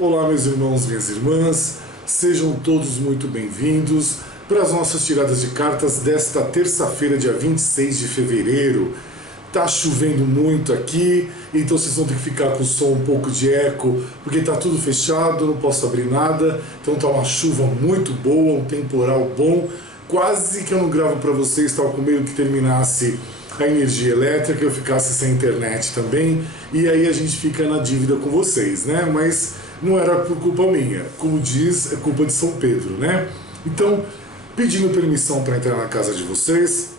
Olá, meus irmãos, minhas irmãs, sejam todos muito bem-vindos para as nossas tiradas de cartas desta terça-feira, dia 26 de fevereiro. Tá chovendo muito aqui, então vocês vão ter que ficar com o som um pouco de eco, porque tá tudo fechado, não posso abrir nada, então tá uma chuva muito boa, um temporal bom, quase que eu não gravo para vocês, estava com medo que terminasse a energia elétrica, eu ficasse sem internet também, e aí a gente fica na dívida com vocês, né? Mas não era por culpa minha, como diz, é culpa de São Pedro, né? Então, pedindo permissão para entrar na casa de vocês,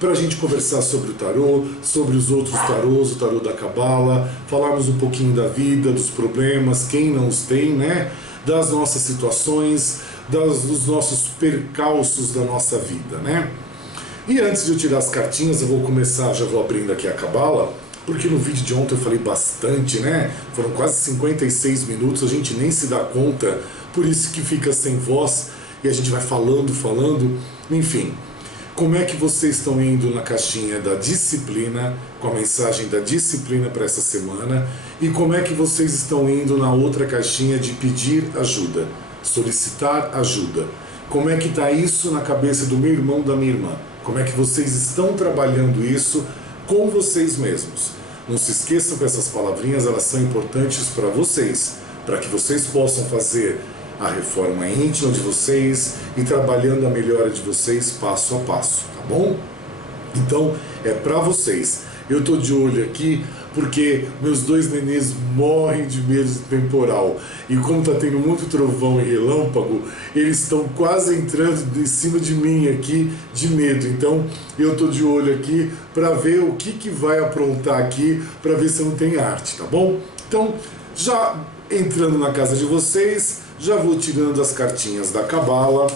para a gente conversar sobre o tarô, sobre os outros tarôs, o tarô da Cabala, falarmos um pouquinho da vida, dos problemas, quem não os tem, né? Das nossas situações, dos nossos percalços da nossa vida, né? E antes de eu tirar as cartinhas, eu vou começar, já vou abrindo aqui a Cabala, porque no vídeo de ontem eu falei bastante, né? Foram quase 56 minutos, a gente nem se dá conta, por isso que fica sem voz e a gente vai falando, enfim. Como é que vocês estão indo na caixinha da disciplina, com a mensagem da disciplina para essa semana? E como é que vocês estão indo na outra caixinha de pedir ajuda, solicitar ajuda? Como é que está isso na cabeça do meu irmão, da minha irmã? Como é que vocês estão trabalhando isso com vocês mesmos? Não se esqueçam que essas palavrinhas, elas são importantes para vocês, para que vocês possam fazer a reforma íntima de vocês e trabalhando a melhora de vocês passo a passo, tá bom? Então, é para vocês. Eu tô de olho aqui porque meus dois nenês morrem de medo de temporal. E como tá tendo muito trovão e relâmpago, eles estão quase entrando em cima de mim aqui de medo. Então, eu tô de olho aqui para ver o que vai aprontar aqui, para ver se não tem arte, tá bom? Então, já entrando na casa de vocês, já vou tirando as cartinhas da Cabala.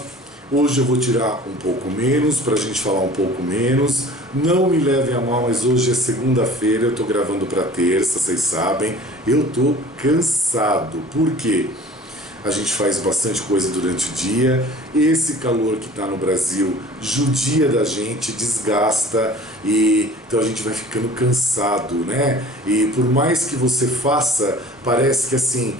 Hoje eu vou tirar um pouco menos, para a gente falar um pouco menos. Não me levem a mal, mas hoje é segunda-feira, eu estou gravando para terça, vocês sabem. Eu estou cansado. Por quê? A gente faz bastante coisa durante o dia. Esse calor que está no Brasil judia da gente, desgasta, e então a gente vai ficando cansado, né? E por mais que você faça, parece que assim,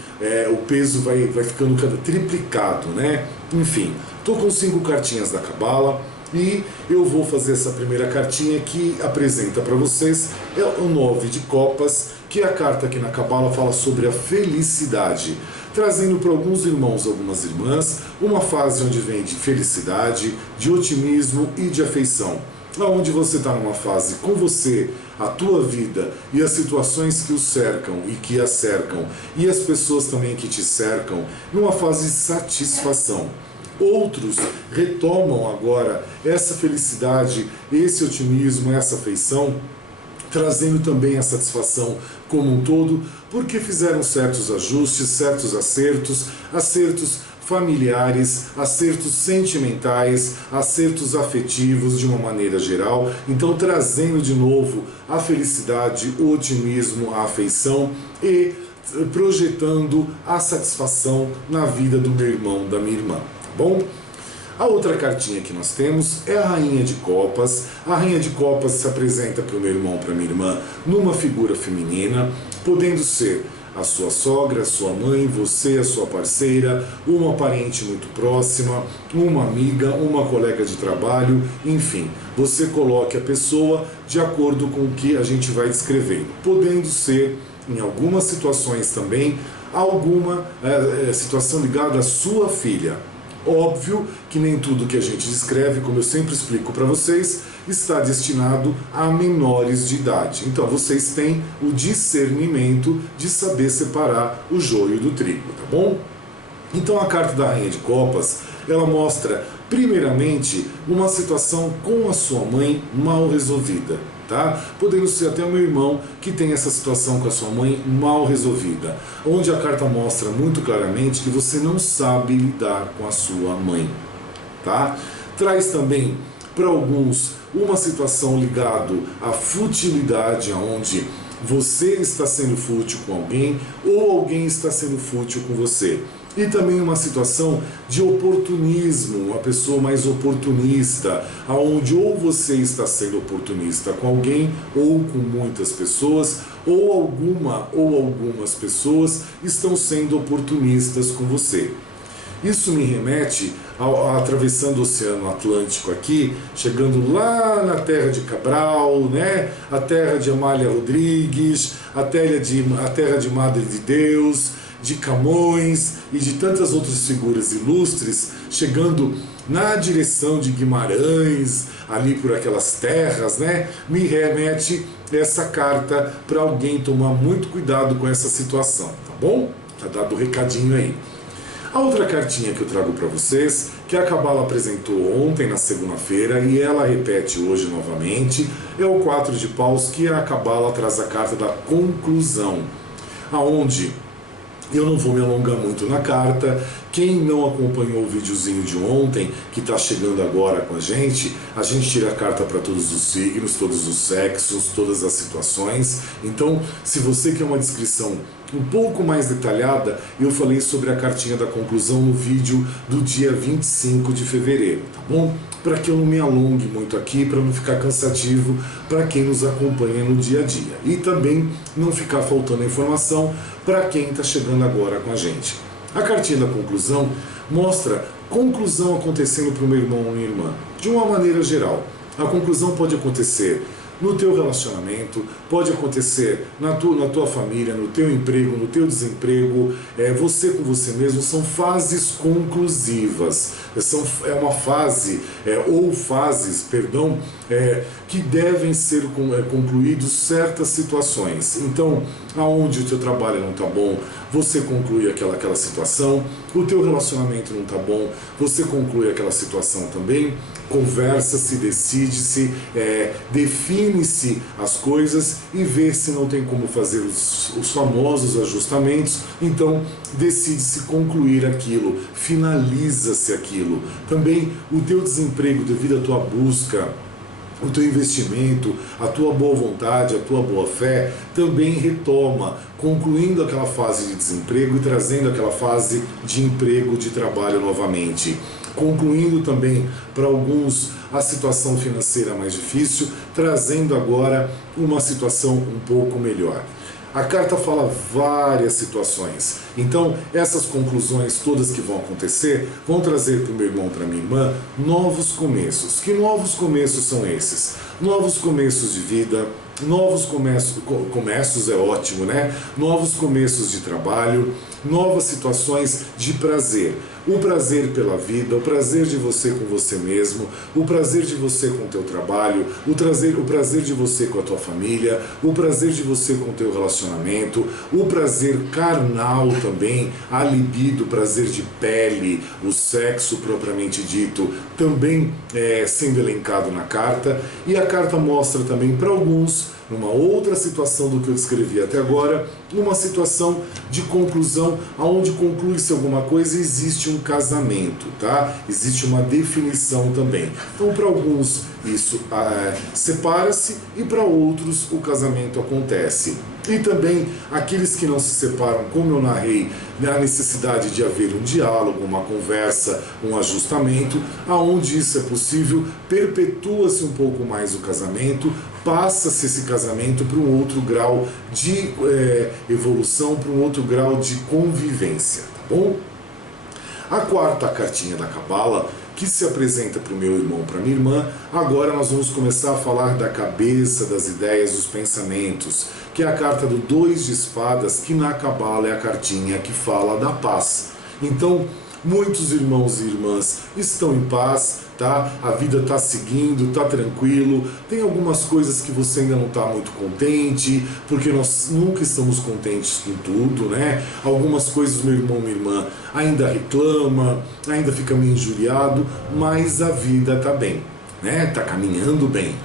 o peso vai ficando triplicado, né? Enfim, estou com 5 cartinhas da Cabala e eu vou fazer essa primeira cartinha que apresenta para vocês, é o 9 de Copas, que a carta aqui na Cabala fala sobre a felicidade, trazendo para alguns irmãos, algumas irmãs, uma fase onde vem de felicidade, de otimismo e de afeição. Onde você está numa fase com você, a tua vida e as situações que o cercam e que a cercam, e as pessoas também que te cercam, numa fase de satisfação. Outros retomam agora essa felicidade, esse otimismo, essa afeição, trazendo também a satisfação como um todo, porque fizeram certos ajustes, certos acertos familiares, acertos sentimentais, acertos afetivos de uma maneira geral, então trazendo de novo a felicidade, o otimismo, a afeição e projetando a satisfação na vida do meu irmão, da minha irmã, tá bom? A outra cartinha que nós temos é a Rainha de Copas. A Rainha de Copas se apresenta para o meu irmão, para a minha irmã, numa figura feminina, podendo ser a sua sogra, a sua mãe, você, a sua parceira, uma parente muito próxima, uma amiga, uma colega de trabalho, enfim, você coloque a pessoa de acordo com o que a gente vai descrevendo, podendo ser, em algumas situações também, alguma situação ligada à sua filha. Óbvio que nem tudo que a gente descreve, como eu sempre explico para vocês, está destinado a menores de idade. Então vocês têm o discernimento de saber separar o joio do trigo, tá bom? Então a carta da Rainha de Copas, ela mostra primeiramente uma situação com a sua mãe mal resolvida, tá? Podendo ser até o meu irmão que tem essa situação com a sua mãe mal resolvida, onde a carta mostra muito claramente que você não sabe lidar com a sua mãe, tá? Traz também para alguns uma situação ligada à futilidade, onde você está sendo fútil com alguém ou alguém está sendo fútil com você. E também uma situação de oportunismo, uma pessoa mais oportunista, aonde ou você está sendo oportunista com alguém ou com muitas pessoas, ou algumas pessoas estão sendo oportunistas com você. Isso me remete atravessando o Oceano Atlântico aqui, chegando lá na terra de Cabral, né? A terra de Amália Rodrigues, a terra de Madre de Deus, de Camões e de tantas outras figuras ilustres, chegando na direção de Guimarães, ali por aquelas terras, né? Me remete essa carta para alguém tomar muito cuidado com essa situação, tá bom? Tá dado o recadinho aí. A outra cartinha que eu trago para vocês, que a Cabala apresentou ontem na segunda-feira e ela repete hoje novamente, é o 4 de paus, que a Cabala traz a carta da conclusão, aonde eu não vou me alongar muito na carta. Quem não acompanhou o videozinho de ontem, que está chegando agora com a gente tira a carta para todos os signos, todos os sexos, todas as situações. Então, se você quer uma descrição um pouco mais detalhada, eu falei sobre a cartinha da conclusão no vídeo do dia 25 de fevereiro, tá bom? Para que eu não me alongue muito aqui, para não ficar cansativo para quem nos acompanha no dia a dia. E também não ficar faltando informação para quem está chegando agora com a gente. A cartinha da conclusão mostra conclusão acontecendo para o meu irmão ou minha irmã, de uma maneira geral. A conclusão pode acontecer no teu relacionamento, pode acontecer na tua família, no teu emprego, no teu desemprego, você com você mesmo, são fases conclusivas, é uma fase, ou fases, perdão, que devem ser concluídos certas situações. Então, aonde o teu trabalho não está bom, você conclui aquela situação, o teu relacionamento não está bom, você conclui aquela situação também, conversa-se, decide-se, define-se as coisas e vê se não tem como fazer os famosos ajustamentos, então decide-se concluir aquilo, finaliza-se aquilo. Também o teu desemprego devido à tua busca, o teu investimento, a tua boa vontade, a tua boa fé, também retoma, concluindo aquela fase de desemprego e trazendo aquela fase de emprego, de trabalho novamente. Concluindo também para alguns a situação financeira mais difícil, trazendo agora uma situação um pouco melhor. A carta fala várias situações, então essas conclusões todas que vão acontecer vão trazer para o meu irmão, para a minha irmã, novos começos. Que novos começos são esses? Novos começos de vida, novos começos é ótimo, né? Novos começos de trabalho, novas situações de prazer. O prazer pela vida, o prazer de você com você mesmo, o prazer de você com o teu trabalho, o prazer de você com a tua família, o prazer de você com o teu relacionamento, o prazer carnal também, a libido, o prazer de pele, o sexo propriamente dito, também sendo elencado na carta. E a carta mostra também para alguns, numa outra situação do que eu descrevi até agora, uma situação de conclusão, onde conclui-se alguma coisa e existe um casamento, tá? Existe uma definição também. Então, para alguns isso separa-se e para outros o casamento acontece. E também aqueles que não se separam, como eu narrei, a necessidade de haver um diálogo, uma conversa, um ajustamento, aonde isso é possível, perpetua-se um pouco mais o casamento, passa-se esse casamento para um outro grau de evolução, para um outro grau de convivência, tá bom? A quarta cartinha da Cabala, que se apresenta para o meu irmão, para a minha irmã, agora nós vamos começar a falar da cabeça, das ideias, dos pensamentos, que é a carta do 2 de espadas, que na Cabala é a cartinha que fala da paz. Então, muitos irmãos e irmãs estão em paz, tá? A vida está seguindo, está tranquilo. Tem algumas coisas que você ainda não está muito contente, porque nós nunca estamos contentes com tudo, né? Algumas coisas meu irmão, minha irmã ainda reclama, ainda fica meio injuriado, mas a vida está bem, né? Está caminhando bem.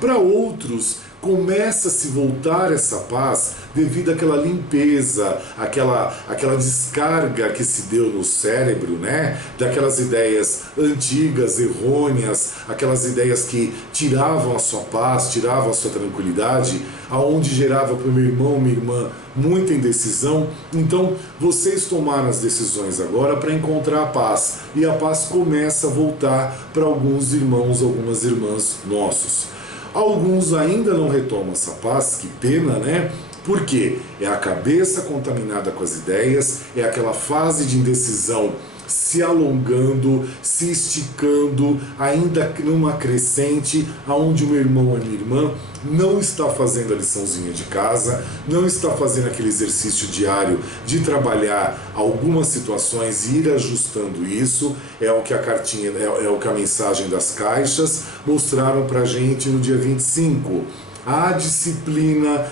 Para outros, começa a se voltar essa paz devido àquela limpeza, aquela descarga que se deu no cérebro, né? Daquelas ideias antigas, errôneas, aquelas ideias que tiravam a sua paz, tiravam a sua tranquilidade, aonde gerava para o meu irmão, minha irmã, muita indecisão. Então vocês tomaram as decisões agora para encontrar a paz, e a paz começa a voltar para alguns irmãos, algumas irmãs nossos. Alguns ainda não retomam essa paz, que pena, né? Porque é a cabeça contaminada com as ideias, é aquela fase de indecisão se alongando, se esticando, ainda numa crescente, aonde o meu irmão ou a minha irmã não está fazendo a liçãozinha de casa, não está fazendo aquele exercício diário de trabalhar algumas situações e ir ajustando isso. É o que a cartinha, é o que a mensagem das caixas mostraram pra gente no dia 25. A disciplina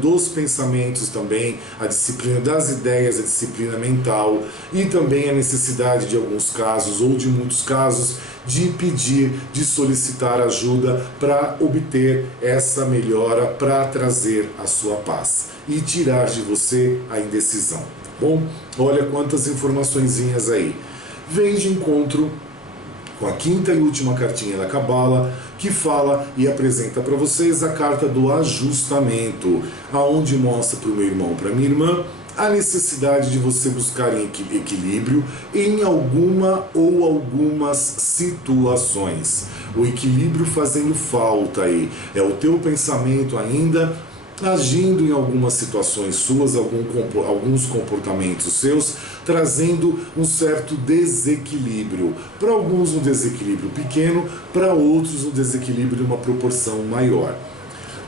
dos pensamentos também, a disciplina das ideias, a disciplina mental, e também a necessidade de alguns casos, ou de muitos casos, de pedir, de solicitar ajuda para obter essa melhora, para trazer a sua paz e tirar de você a indecisão. Bom, olha quantas informaçõezinhas aí. Vem de encontro com a quinta e última cartinha da Cabala, que fala e apresenta para vocês a carta do ajustamento, aonde mostra para o meu irmão, para minha irmã, a necessidade de você buscar equilíbrio em alguma ou algumas situações. O equilíbrio fazendo falta aí, é o teu pensamento ainda agindo em algumas situações suas, alguns comportamentos seus, trazendo um certo desequilíbrio. Para alguns um desequilíbrio pequeno, para outros um desequilíbrio de uma proporção maior.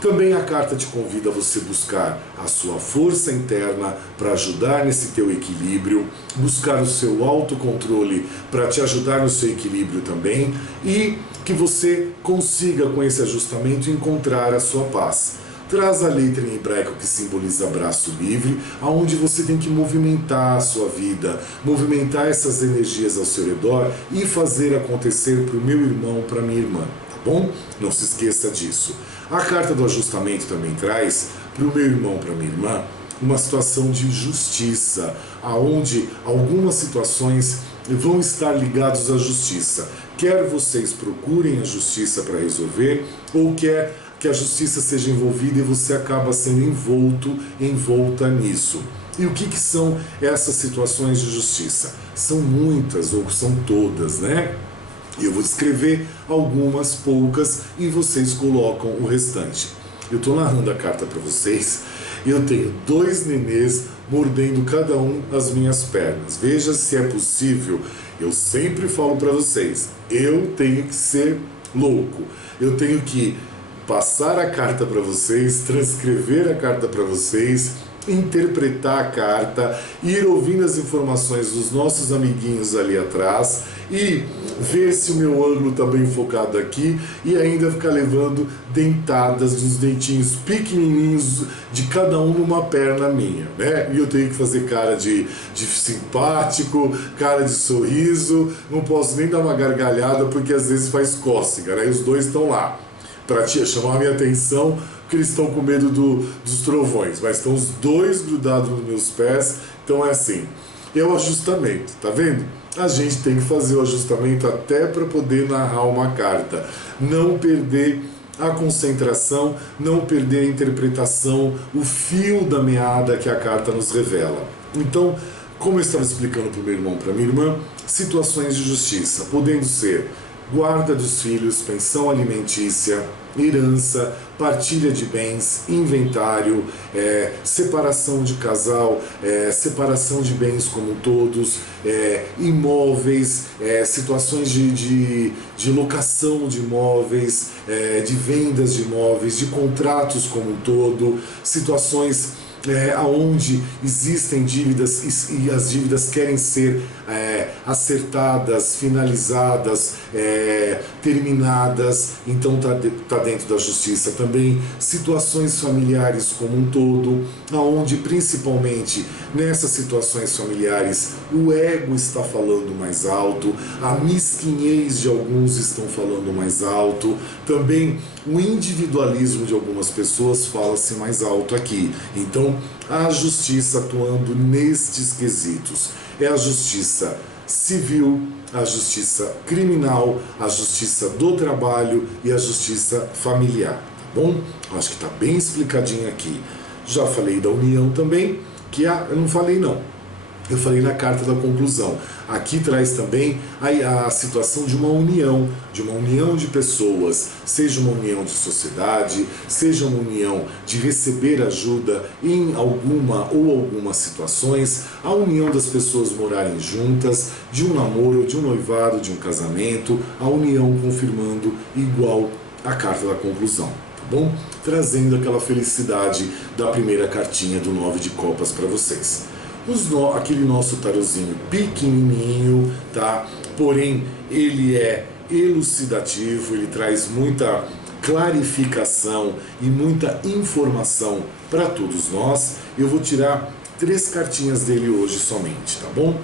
Também a carta te convida a você buscar a sua força interna para ajudar nesse teu equilíbrio, buscar o seu autocontrole para te ajudar no seu equilíbrio também, e que você consiga com esse ajustamento encontrar a sua paz. Traz a letra em hebraico que simboliza braço livre, aonde você tem que movimentar a sua vida, movimentar essas energias ao seu redor e fazer acontecer para o meu irmão, para a minha irmã, tá bom? Não se esqueça disso. A carta do ajustamento também traz para o meu irmão, para a minha irmã, uma situação de justiça, aonde algumas situações vão estar ligadas à justiça. Quer vocês procurem a justiça para resolver, ou quer que a justiça seja envolvida e você acaba sendo envolta nisso. E o que são essas situações de justiça? São muitas, ou são todas, né? Eu vou descrever algumas, poucas, e vocês colocam o restante. Eu estou narrando a carta para vocês, e eu tenho 2 nenês mordendo cada um as minhas pernas. Veja se é possível. Eu sempre falo para vocês, eu tenho que ser louco. Eu tenho que passar a carta para vocês, transcrever a carta para vocês, interpretar a carta, ir ouvindo as informações dos nossos amiguinhos ali atrás e ver se o meu ângulo está bem focado aqui, e ainda ficar levando dentadas dos dentinhos pequenininhos de cada um numa perna minha, né? E eu tenho que fazer cara de simpático, cara de sorriso, não posso nem dar uma gargalhada porque às vezes faz cócega, né? E os dois estão lá para chamar a minha atenção, porque eles estão com medo dos trovões, mas estão os 2 grudados nos meus pés. Então é assim, é o ajustamento, tá vendo? A gente tem que fazer o ajustamento até para poder narrar uma carta, não perder a concentração, não perder a interpretação, o fio da meada que a carta nos revela. Então, como eu estava explicando para o meu irmão, para a minha irmã, situações de justiça, podendo ser guarda dos filhos, pensão alimentícia, herança, partilha de bens, inventário, separação de casal, separação de bens como todos, imóveis, situações de locação de imóveis, de vendas de imóveis, de contratos como um todo, situações aonde existem dívidas e as dívidas querem ser acertadas, finalizadas, terminadas, então tá dentro da justiça também. Situações familiares como um todo, aonde principalmente nessas situações familiares o ego está falando mais alto, a mesquinhez de alguns estão falando mais alto, também o individualismo de algumas pessoas fala-se mais alto aqui. Então, a justiça atuando nestes quesitos. É a justiça civil, a justiça criminal, a justiça do trabalho e a justiça familiar, tá bom? Acho que está bem explicadinho aqui. Já falei da união também, eu não falei não. Eu falei na carta da conclusão. Aqui traz também a situação de uma união de pessoas, seja uma união de sociedade, seja uma união de receber ajuda em alguma ou algumas situações, a união das pessoas morarem juntas, de um namoro, de um noivado, de um casamento, a união confirmando igual a carta da conclusão, tá bom? Trazendo aquela felicidade da primeira cartinha do 9 de copas para vocês. Aquele nosso tarozinho pequenininho, tá? Porém, ele é elucidativo, ele traz muita clarificação e muita informação para todos nós. Eu vou tirar 3 cartinhas dele hoje somente, tá bom?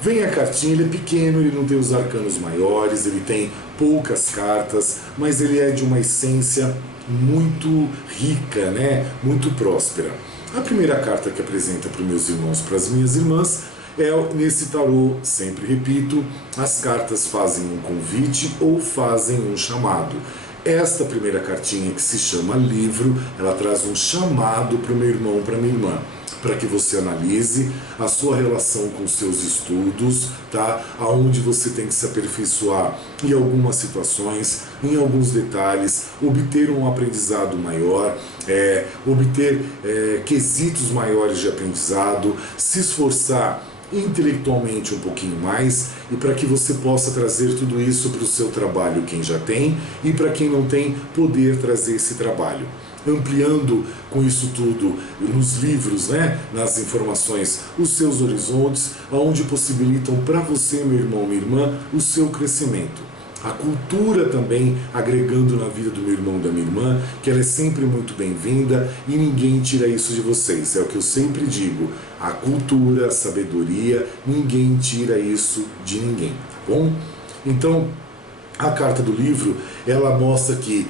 Vem a cartinha, ele é pequeno, ele não tem os arcanos maiores, ele tem poucas cartas, mas ele é de uma essência muito rica, né? Muito próspera. A primeira carta que apresenta para os meus irmãos, para as minhas irmãs, é nesse tarô, sempre repito, as cartas fazem um convite ou fazem um chamado. Esta primeira cartinha, que se chama livro, ela traz um chamado para o meu irmão, para a minha irmã, para que você analise a sua relação com os seus estudos, tá? Aonde você tem que se aperfeiçoar em algumas situações, em alguns detalhes, obter um aprendizado maior, obter quesitos maiores de aprendizado, se esforçar intelectualmente um pouquinho mais, e para que você possa trazer tudo isso para o seu trabalho, quem já tem, e para quem não tem, poder trazer esse trabalho. Ampliando com isso tudo nos livros, né, nas informações, os seus horizontes, onde possibilitam para você, meu irmão, minha irmã, o seu crescimento. A cultura também agregando na vida do meu irmão e da minha irmã, que ela é sempre muito bem-vinda e ninguém tira isso de vocês. É o que eu sempre digo, a cultura, a sabedoria, ninguém tira isso de ninguém, tá bom? Então, a carta do livro, ela mostra que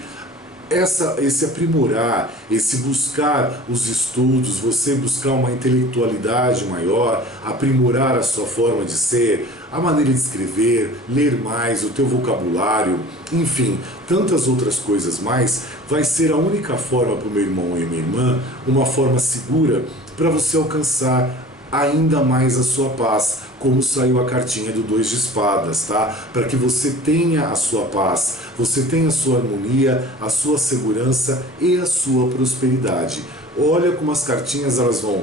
esse aprimorar, esse buscar os estudos, você buscar uma intelectualidade maior, aprimorar a sua forma de ser, a maneira de escrever, ler mais, o teu vocabulário, enfim, tantas outras coisas mais, vai ser a única forma para o meu irmão e a minha irmã, uma forma segura para você alcançar ainda mais a sua paz, como saiu a cartinha do 2 de espadas, tá? Para que você tenha a sua paz, você tenha a sua harmonia, a sua segurança e a sua prosperidade. Olha como as cartinhas elas vão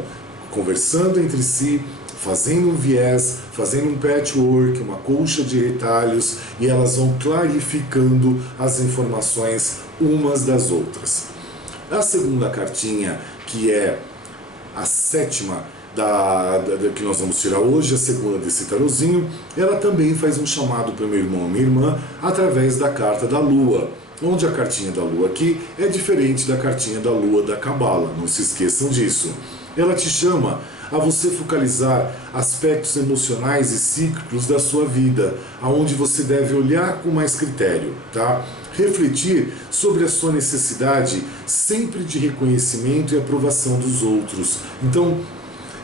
conversando entre si, fazendo um viés, fazendo um patchwork, uma colcha de retalhos, e elas vão clarificando as informações umas das outras. A segunda cartinha, que é a sétima que nós vamos tirar hoje, a segunda desse tarozinho, ela também faz um chamado para o meu irmão e minha irmã através da carta da Lua, onde a cartinha da Lua aqui é diferente da cartinha da Lua da Cabala, não se esqueçam disso. Ela te chama a você focalizar aspectos emocionais e cíclicos da sua vida, aonde você deve olhar com mais critério, tá? Refletir sobre a sua necessidade sempre de reconhecimento e aprovação dos outros. Então,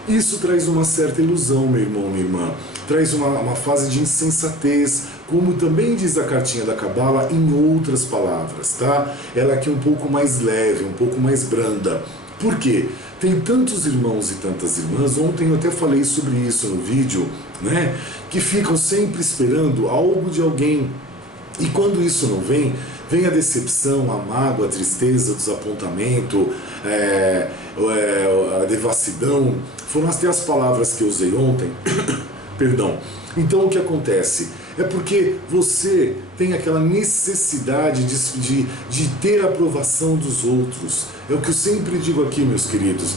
isso traz uma certa ilusão, meu irmão, minha irmã. Traz uma fase de insensatez, como também diz a cartinha da Cabala em outras palavras, tá? Ela aqui é um pouco mais leve, um pouco mais branda. Por quê? Tem tantos irmãos e tantas irmãs, ontem eu até falei sobre isso no vídeo, né? Que ficam sempre esperando algo de alguém. E quando isso não vem, vem a decepção, a mágoa, a tristeza, o desapontamento, a devassidão. Foram até as palavras que eu usei ontem. Perdão. Então o que acontece? É porque você tem aquela necessidade de ter a aprovação dos outros. É o que eu sempre digo aqui, meus queridos.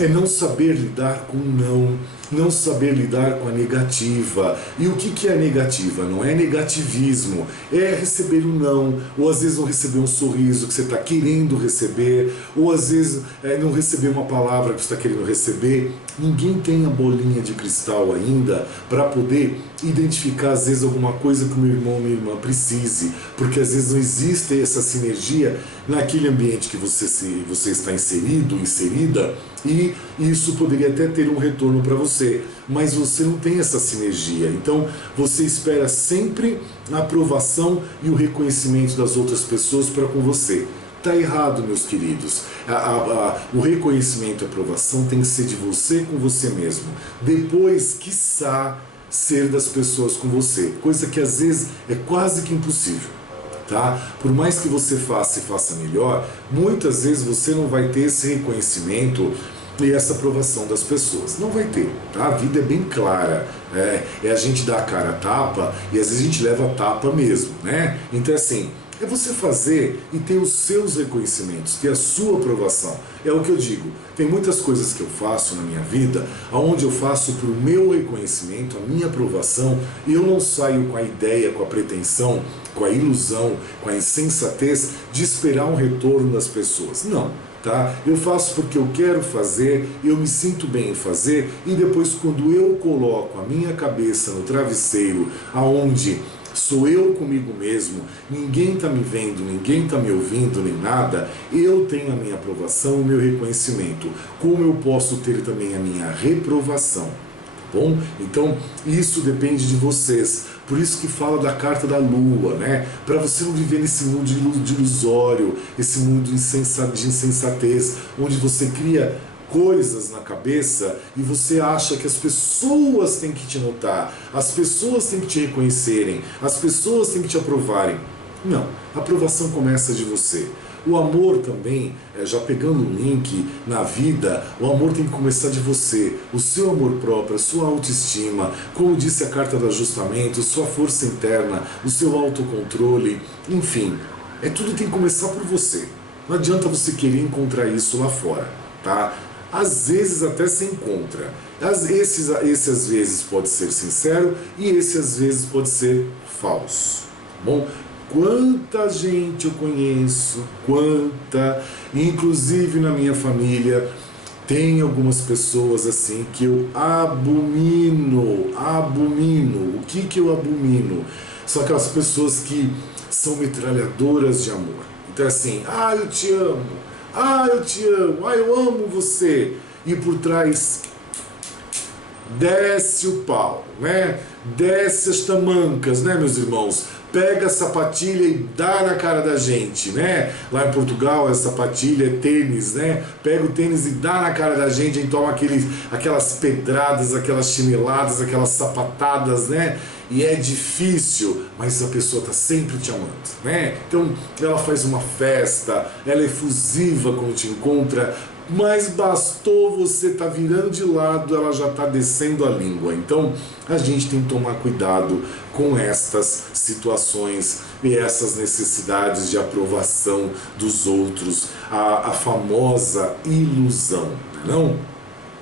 É não saber lidar com o não. não saber lidar com a negativa. E o que é negativa? Não é negativismo, é receber um não, ou às vezes não receber um sorriso que você está querendo receber, ou às vezes não receber uma palavra que você está querendo receber. Ninguém tem a bolinha de cristal ainda para poder identificar às vezes alguma coisa que o meu irmão ou minha irmã precise, porque às vezes não existe essa sinergia naquele ambiente que você está inserido, inserida, e isso poderia até ter um retorno para você, mas você não tem essa sinergia. Então você espera sempre a aprovação e o reconhecimento das outras pessoas para com você. Está errado, meus queridos. O reconhecimento e a aprovação tem que ser de você com você mesmo. Depois, quiçá, ser das pessoas com você. Coisa que às vezes é quase que impossível. Tá? Por mais que você faça e faça melhor, muitas vezes você não vai ter esse reconhecimento e essa aprovação das pessoas. Não vai ter, tá? A vida é bem clara. É a gente dar a cara a tapa e às vezes a gente leva a tapa mesmo, né? Então assim, é você fazer e ter os seus reconhecimentos, ter a sua aprovação. É o que eu digo, tem muitas coisas que eu faço na minha vida, onde eu faço para o meu reconhecimento, a minha aprovação, e eu não saio com a ideia, com a pretensão, com a ilusão, com a insensatez de esperar um retorno das pessoas. Não. Tá? Eu faço porque eu quero fazer, eu me sinto bem em fazer, e depois quando eu coloco a minha cabeça no travesseiro, aonde sou eu comigo mesmo, ninguém está me vendo, ninguém está me ouvindo, nem nada, eu tenho a minha aprovação, o meu reconhecimento. Como eu posso ter também a minha reprovação? Bom, então isso depende de vocês. Por isso que fala da carta da lua, né? Para você não viver nesse mundo de ilusório, esse mundo de insensatez, onde você cria coisas na cabeça e você acha que as pessoas têm que te notar, as pessoas têm que te reconhecerem, as pessoas têm que te aprovarem. Não, a aprovação começa de você. O amor também, já pegando um link na vida, o amor tem que começar de você, o seu amor próprio, a sua autoestima, como disse a carta do ajustamento, sua força interna, o seu autocontrole, enfim, tudo tem que começar por você. Não adianta você querer encontrar isso lá fora, tá? Às vezes até se encontra. Esse às vezes pode ser sincero e esse às vezes pode ser falso. Bom, quanta gente eu conheço, inclusive na minha família, tem algumas pessoas assim que eu abomino. O que eu abomino? São aquelas pessoas que são metralhadoras de amor. Então assim, eu te amo, eu te amo, eu amo você. E por trás desce o pau, né? Desce as tamancas, né, meus irmãos? Pega a sapatilha e dá na cara da gente, né? Lá em Portugal, a sapatilha é tênis, né? Pega o tênis e dá na cara da gente, então aquelas pedradas, aquelas chineladas, aquelas sapatadas, né? E é difícil, mas a pessoa está sempre te amando, né? Então ela faz uma festa, ela é efusiva quando te encontra, mas bastou você estar virando de lado, ela já está descendo a língua. Então a gente tem que tomar cuidado com estas situações e essas necessidades de aprovação dos outros, a famosa ilusão, não?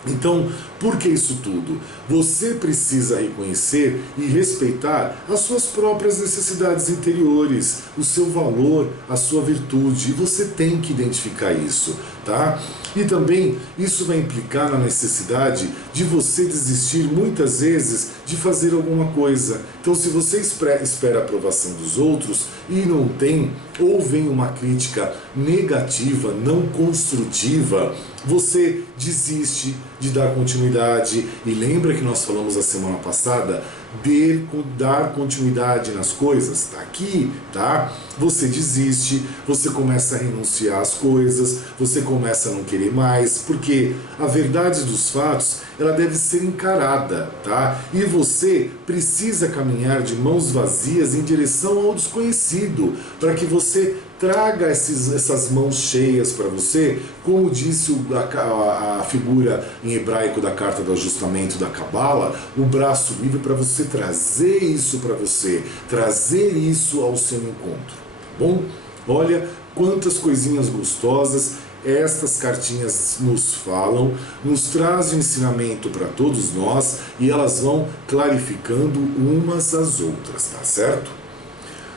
Então, por que isso tudo? Você precisa reconhecer e respeitar as suas próprias necessidades interiores, o seu valor, a sua virtude, e você tem que identificar isso, tá? E também isso vai implicar na necessidade de você desistir muitas vezes de fazer alguma coisa. Então, se você espera a aprovação dos outros e não tem, ou vem uma crítica negativa, não construtiva, você desiste de dar continuidade. E lembra que nós falamos a semana passada de dar continuidade nas coisas? Tá aqui, tá? Você desiste, você começa a renunciar às coisas, você começa a não querer mais, porque a verdade dos fatos, ela deve ser encarada, tá? E você precisa caminhar de mãos vazias em direção ao desconhecido, para que você traga essas mãos cheias para você, como disse a figura em hebraico da carta do ajustamento da Cabala, o braço livre para você trazer isso para você, trazer isso ao seu encontro. Bom, olha quantas coisinhas gostosas estas cartinhas nos falam, nos trazem um ensinamento para todos nós e elas vão clarificando umas às outras, tá certo?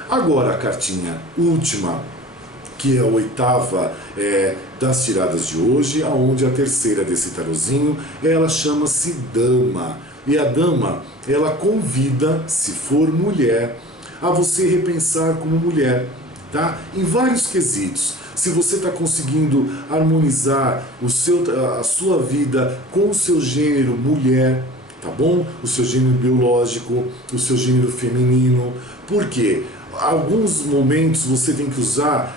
Agora a cartinha última, que é a oitava das tiradas de hoje, aonde a terceira desse tarozinho, ela chama-se Dama. E a Dama, ela convida, se for mulher, a você repensar como mulher, tá? Em vários quesitos. Se você está conseguindo harmonizar a sua vida com o seu gênero mulher, tá bom? O seu gênero biológico, o seu gênero feminino. Por quê? Alguns momentos você tem que usar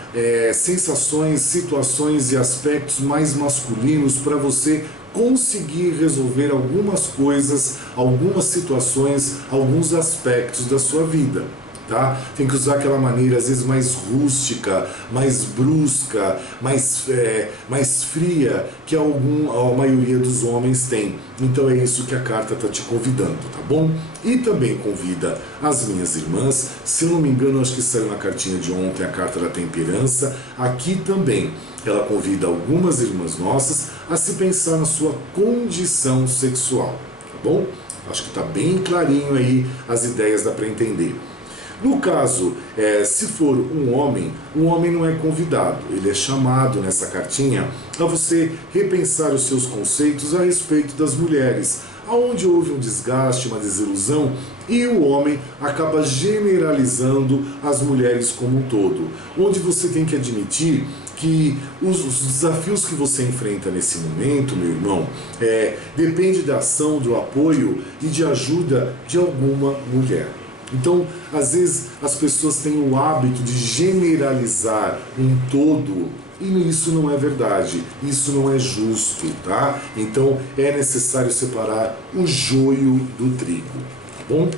sensações, situações e aspectos mais masculinos para você conseguir resolver algumas coisas, algumas situações, alguns aspectos da sua vida. Tá? Tem que usar aquela maneira às vezes mais rústica, mais brusca, mais fria que a maioria dos homens tem. Então é isso que a carta está te convidando, tá bom? E também convida as minhas irmãs, se eu não me engano, acho que saiu na cartinha de ontem a carta da temperança, aqui também ela convida algumas irmãs nossas a se pensar na sua condição sexual, tá bom? Acho que está bem clarinho aí as ideias, dá para entender. No caso, se for um homem, o homem não é convidado, ele é chamado nessa cartinha a você repensar os seus conceitos a respeito das mulheres, aonde houve um desgaste, uma desilusão, e o homem acaba generalizando as mulheres como um todo, onde você tem que admitir que os desafios que você enfrenta nesse momento, meu irmão, depende da ação, do apoio e de ajuda de alguma mulher. Então, às vezes, as pessoas têm o hábito de generalizar um todo, e isso não é verdade, isso não é justo, tá? Então, é necessário separar o joio do trigo, tá bom?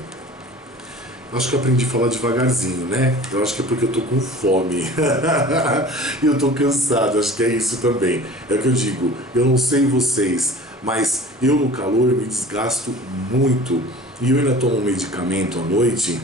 Acho que aprendi a falar devagarzinho, né? Eu acho que é porque eu tô com fome e eu tô cansado, acho que é isso também. É o que eu digo, eu não sei vocês, mas eu no calor eu me desgasto muito. E eu ainda tomo um medicamento à noite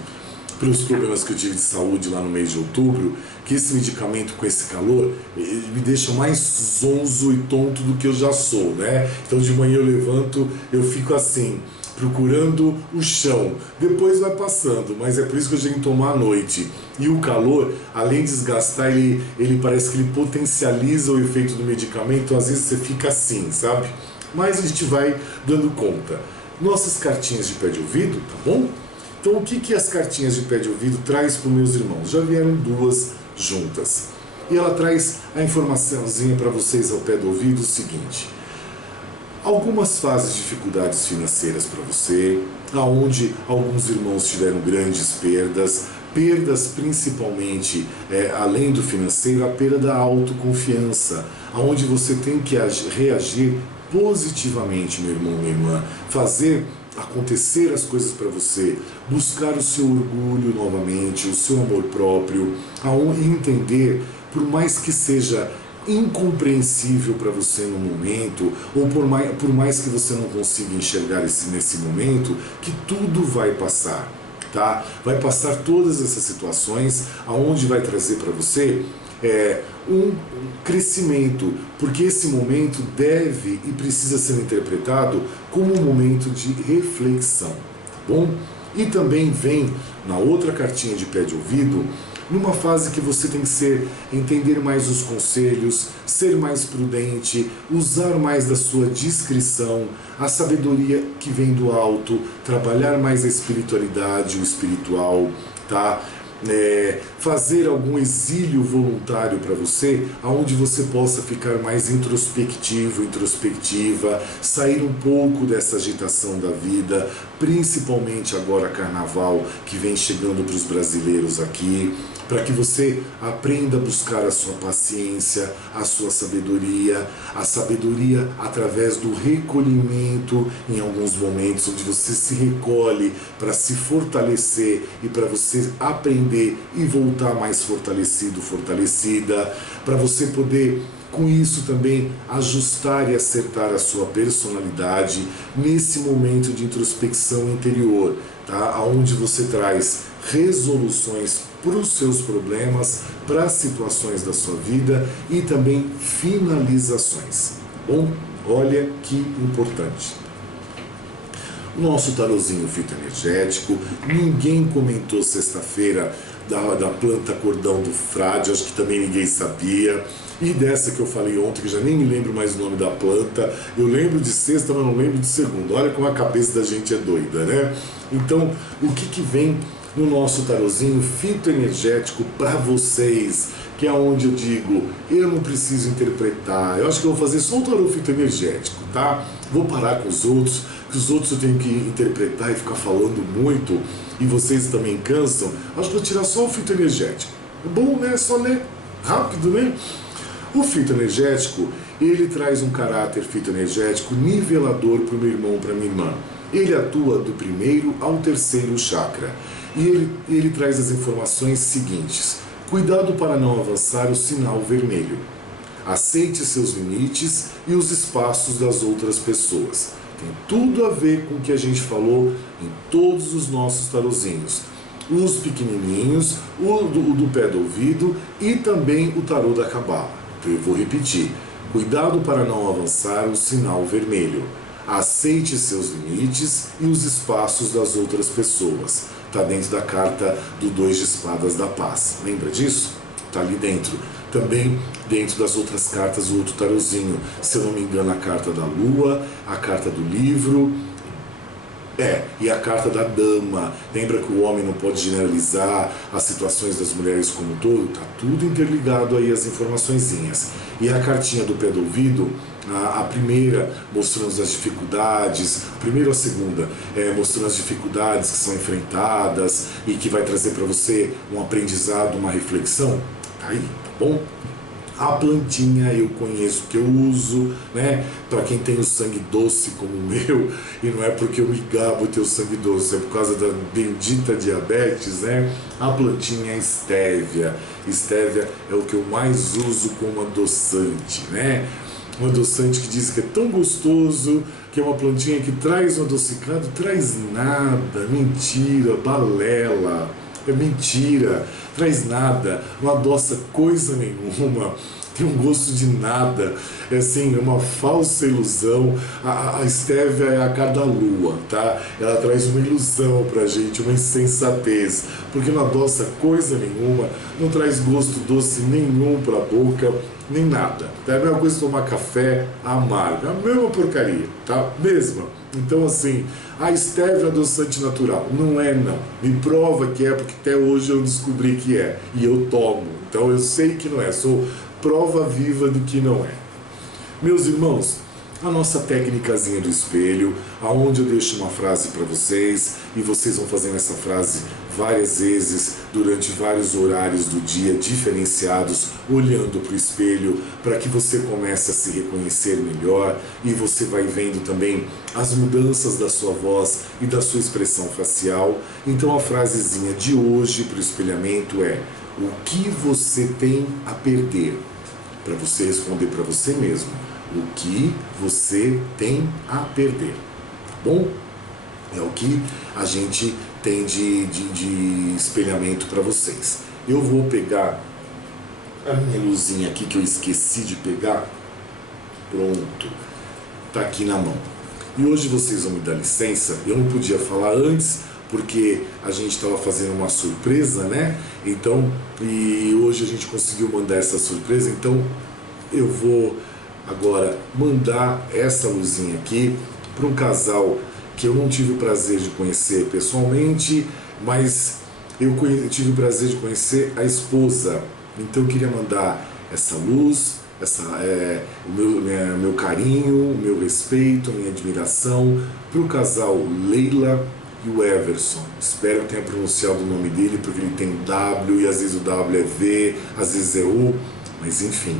para os problemas que eu tive de saúde lá no mês de outubro, que esse medicamento com esse calor me deixa mais zonzo e tonto do que eu já sou, né? Então de manhã eu levanto, eu fico assim, procurando o chão, depois vai passando, mas é por isso que eu tenho que tomar à noite. E o calor, além de desgastar, ele parece que ele potencializa o efeito do medicamento, então às vezes você fica assim, sabe? Mas a gente vai dando conta. Nossas cartinhas de pé de ouvido, tá bom? Então o que as cartinhas de pé de ouvido traz para os meus irmãos? Já vieram duas juntas. E ela traz a informaçãozinha para vocês ao pé do ouvido, o seguinte: algumas fases de dificuldades financeiras para você, aonde alguns irmãos tiveram grandes perdas principalmente, além do financeiro, a perda da autoconfiança, aonde você tem que reagir positivamente, meu irmão, minha irmã, fazer acontecer as coisas para você, buscar o seu orgulho novamente, o seu amor próprio, e entender, por mais que seja incompreensível para você no momento, ou por mais que você não consiga enxergar nesse momento, que tudo vai passar, tá? Vai passar todas essas situações, aonde vai trazer para você um crescimento, porque esse momento deve e precisa ser interpretado como um momento de reflexão, tá bom? E também vem na outra cartinha de pé de ouvido, numa fase que você tem que entender mais os conselhos, ser mais prudente, usar mais da sua discrição, a sabedoria que vem do alto, trabalhar mais a espiritualidade, o espiritual, tá? Fazer algum exílio voluntário para você, aonde você possa ficar mais introspectiva, sair um pouco dessa agitação da vida, principalmente agora carnaval que vem chegando para os brasileiros aqui, para que você aprenda a buscar a sua paciência, a sua sabedoria, a sabedoria através do recolhimento em alguns momentos, onde você se recolhe para se fortalecer e para você aprender e voltar mais fortalecido, fortalecida, para você poder com isso também ajustar e acertar a sua personalidade nesse momento de introspecção interior, tá? Onde você traz resoluções para os seus problemas, para as situações da sua vida e também finalizações. Bom, olha que importante. O nosso tarozinho fitoenergético, ninguém comentou sexta-feira da planta cordão do frade, acho que também ninguém sabia. E dessa que eu falei ontem, que já nem me lembro mais o nome da planta, eu lembro de sexta, mas não lembro de segunda. Olha como a cabeça da gente é doida, né? Então, o que vem no nosso tarozinho fitoenergético para vocês, que é onde eu digo, eu não preciso interpretar, eu acho que eu vou fazer só um tarô fitoenergético, tá? Vou parar com os outros, que os outros eu tenho que interpretar e ficar falando muito, e vocês também cansam. Acho que vou tirar só o fitoenergético. É bom, né? Só ler rápido, né? O fitoenergético, ele traz um caráter fitoenergético nivelador para o meu irmão, para minha irmã. Ele atua do primeiro ao terceiro chakra. E ele traz as informações seguintes. Cuidado para não avançar o sinal vermelho. Aceite seus limites e os espaços das outras pessoas. Tem tudo a ver com o que a gente falou em todos os nossos tarozinhos. Os pequenininhos, o do pé do ouvido e também o tarô da cabala. Eu vou repetir. Cuidado para não avançar o sinal vermelho. Aceite seus limites e os espaços das outras pessoas. Está dentro da carta do 2 de espadas da paz. Lembra disso? Está ali dentro. Também dentro das outras cartas, o outro tarozinho. Se eu não me engano, a carta da lua, a carta do livro. E a carta da dama. Lembra que o homem não pode generalizar as situações das mulheres como um todo? Está tudo interligado aí, as informaçõezinhas. E a cartinha do pé do ouvido, a primeira mostrando as dificuldades, a primeira ou a segunda, mostrando as dificuldades que são enfrentadas e que vai trazer para você um aprendizado, uma reflexão. Tá aí, tá bom? A plantinha eu conheço, que eu uso, né? Para quem tem o sangue doce como o meu, e não é porque eu me gabo ter o sangue doce, é por causa da bendita diabetes, né? A plantinha é estévia. Estévia é o que eu mais uso como adoçante, né? Um adoçante que diz que é tão gostoso, que é uma plantinha que traz um adocicado, traz nada, mentira, balela. É mentira, traz nada, não adoça coisa nenhuma, tem um gosto de nada, é assim, é uma falsa ilusão. A estévia é a cara da lua, tá? Ela traz uma ilusão pra gente, uma insensatez, porque não adoça coisa nenhuma, não traz gosto doce nenhum pra boca, nem nada. É a mesma coisa que tomar café amargo, é a mesma porcaria, tá? Mesma. Então, assim, a estévia é adoçante natural. Não é, não. Me prova que é, porque até hoje eu descobri que é. E eu tomo. Então, eu sei que não é. Sou prova viva do que não é. Meus irmãos, a nossa técnicazinha do espelho, aonde eu deixo uma frase para vocês e vocês vão fazendo essa frase várias vezes durante vários horários do dia diferenciados, olhando para o espelho, para que você comece a se reconhecer melhor e você vai vendo também as mudanças da sua voz e da sua expressão facial. Então a frasezinha de hoje para o espelhamento é: o que você tem a perder? Para você responder para você mesmo. O que você tem a perder, tá bom? É o que a gente tem de espelhamento para vocês. Eu vou pegar a minha luzinha aqui que eu esqueci de pegar. Pronto, tá aqui na mão. E hoje vocês vão me dar licença, eu não podia falar antes, porque a gente estava fazendo uma surpresa, né? Então, e hoje a gente conseguiu mandar essa surpresa, então eu vou agora mandar essa luzinha aqui para um casal que eu não tive o prazer de conhecer pessoalmente, mas eu tive o prazer de conhecer a esposa. Então eu queria mandar essa luz, o meu carinho, o meu respeito, a minha admiração para o casal Leila e o Everson. Espero que tenha pronunciado o nome dele, porque ele tem W e às vezes o W é V, às vezes é U, mas enfim,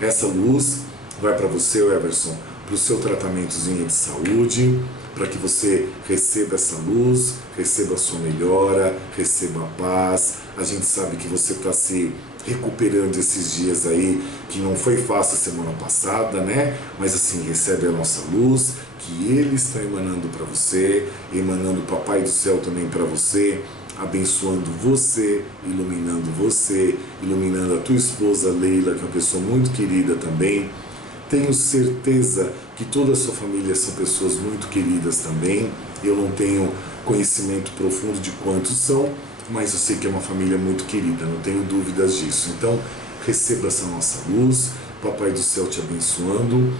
essa luz vai para você, Everson, para o seu tratamentozinho de saúde, para que você receba essa luz, receba a sua melhora, receba a paz. A gente sabe que você está se recuperando esses dias aí, que não foi fácil a semana passada, né? Mas assim, recebe a nossa luz, que Ele está emanando para você, emanando o Papai do Céu também para você, abençoando você, iluminando a tua esposa Leila, que é uma pessoa muito querida também. Tenho certeza que toda a sua família são pessoas muito queridas também. Eu não tenho conhecimento profundo de quantos são, mas eu sei que é uma família muito querida, não tenho dúvidas disso. Então, receba essa nossa luz, Papai do Céu te abençoando,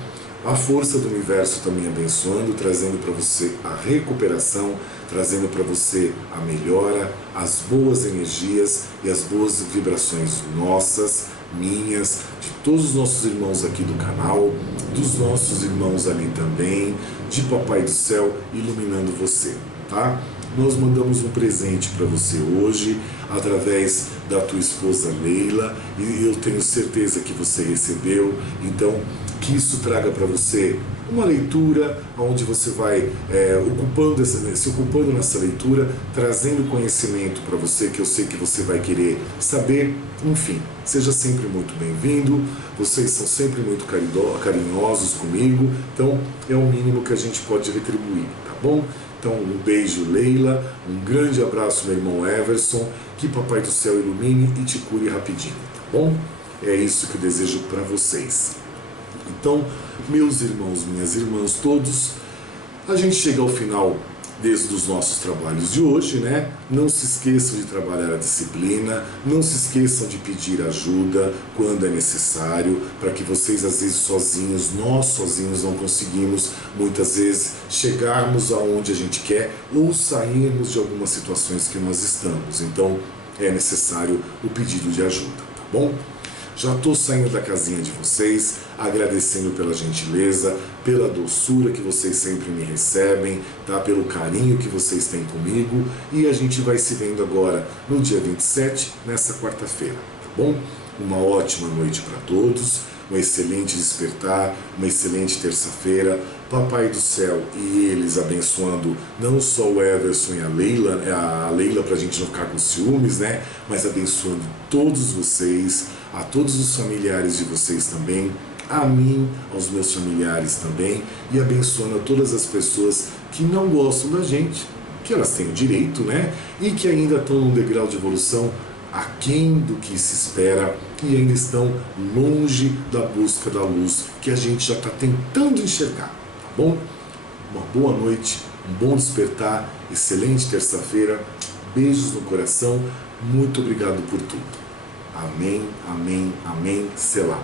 a força do universo também abençoando, trazendo para você a recuperação, trazendo para você a melhora, as boas energias e as boas vibrações nossas, minhas, de todos os nossos irmãos aqui do canal, dos nossos irmãos ali também, de Papai do Céu iluminando você, tá? Nós mandamos um presente para você hoje, através da tua esposa Leila, e eu tenho certeza que você recebeu. Então, que isso traga para você uma leitura onde você vai se ocupando nessa leitura, trazendo conhecimento para você, que eu sei que você vai querer saber. Enfim, seja sempre muito bem-vindo, vocês são sempre muito carinhosos comigo, então é o mínimo que a gente pode retribuir, tá bom? Então, um beijo, Leila, um grande abraço, meu irmão Everson, que Papai do Céu ilumine e te cure rapidinho, tá bom? É isso que eu desejo para vocês. Então, meus irmãos, minhas irmãs, todos, a gente chega ao final desde os nossos trabalhos de hoje, né? Não se esqueçam de trabalhar a disciplina, não se esqueçam de pedir ajuda quando é necessário, para que vocês, às vezes, sozinhos, nós sozinhos não conseguimos, muitas vezes, chegarmos aonde a gente quer ou sairmos de algumas situações que nós estamos. Então, é necessário o pedido de ajuda, tá bom? Já estou saindo da casinha de vocês, agradecendo pela gentileza, pela doçura que vocês sempre me recebem, tá? Pelo carinho que vocês têm comigo, e a gente vai se vendo agora no dia 27, nessa quarta-feira, tá bom? Uma ótima noite para todos, um excelente despertar, uma excelente terça-feira, Papai do Céu e eles abençoando não só o Everson e a Leila para a gente não ficar com ciúmes, né? Mas abençoando todos vocês, a todos os familiares de vocês também, a mim, aos meus familiares também, e abençoando a todas as pessoas que não gostam da gente, que elas têm o direito, né? E que ainda estão num degrau de evolução aquém do que se espera e ainda estão longe da busca da luz que a gente já está tentando enxergar, tá bom? Uma boa noite, um bom despertar, excelente terça-feira, beijos no coração, muito obrigado por tudo. Amém, amém, amém, selá.